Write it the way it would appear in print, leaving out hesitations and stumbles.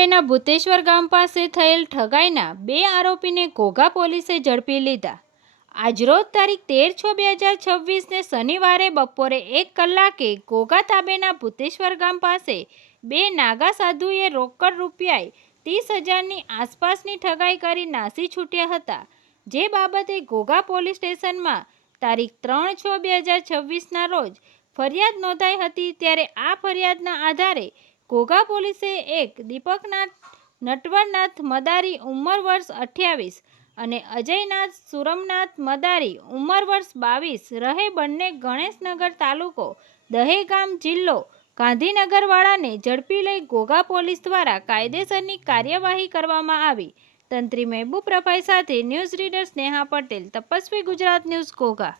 તાબેના ભૂતેશ્વર ગામ પાસે થયેલ ઠગાઈના 2 આરોપીને ઘોઘા પોલીસે ઝડપી લીધા। આજરોજ તારીખ 13/6/2026 શનિવારે બપોરે 1 કલાકે ઘોઘા તાબેના ભૂતેશ્વર ગામ પાસે 2 નાગા સાધુએ રોકડ રૂપિયા 30,000ની આસપાસની ઠગાઈ કરી નાસી છૂટ્યા હતા। જે બાબતે ઘોઘા પોલીસ સ્ટેશનમાં તારીખ 3/6/2026ના રોજ ફરિયાદ નોંધાઈ હતી। ત્યારે આ ફરિયાદના આધારે ઘોઘા પોલીસે એક દીપકનાથ નટવરનાથ મદારી ઉંમર વર્ષ 28 અને અજયનાથ સુરમનાથ મદારી ઉંમર વર્ષ 22 રહે બંને ગણેશનગર તાલુકો દહેગામ જિલ્લો ગાંધીનગર વાળાને ઝડપી લઈ ઘોઘા પોલીસ દ્વારા કાયદેસરની કાર્યવાહી કરવામાં આવી। તંત્રી મહેબૂબ રફાઈ સાથે news reader Sneha Patel, Tapasvi Gujarat news, Ghogha.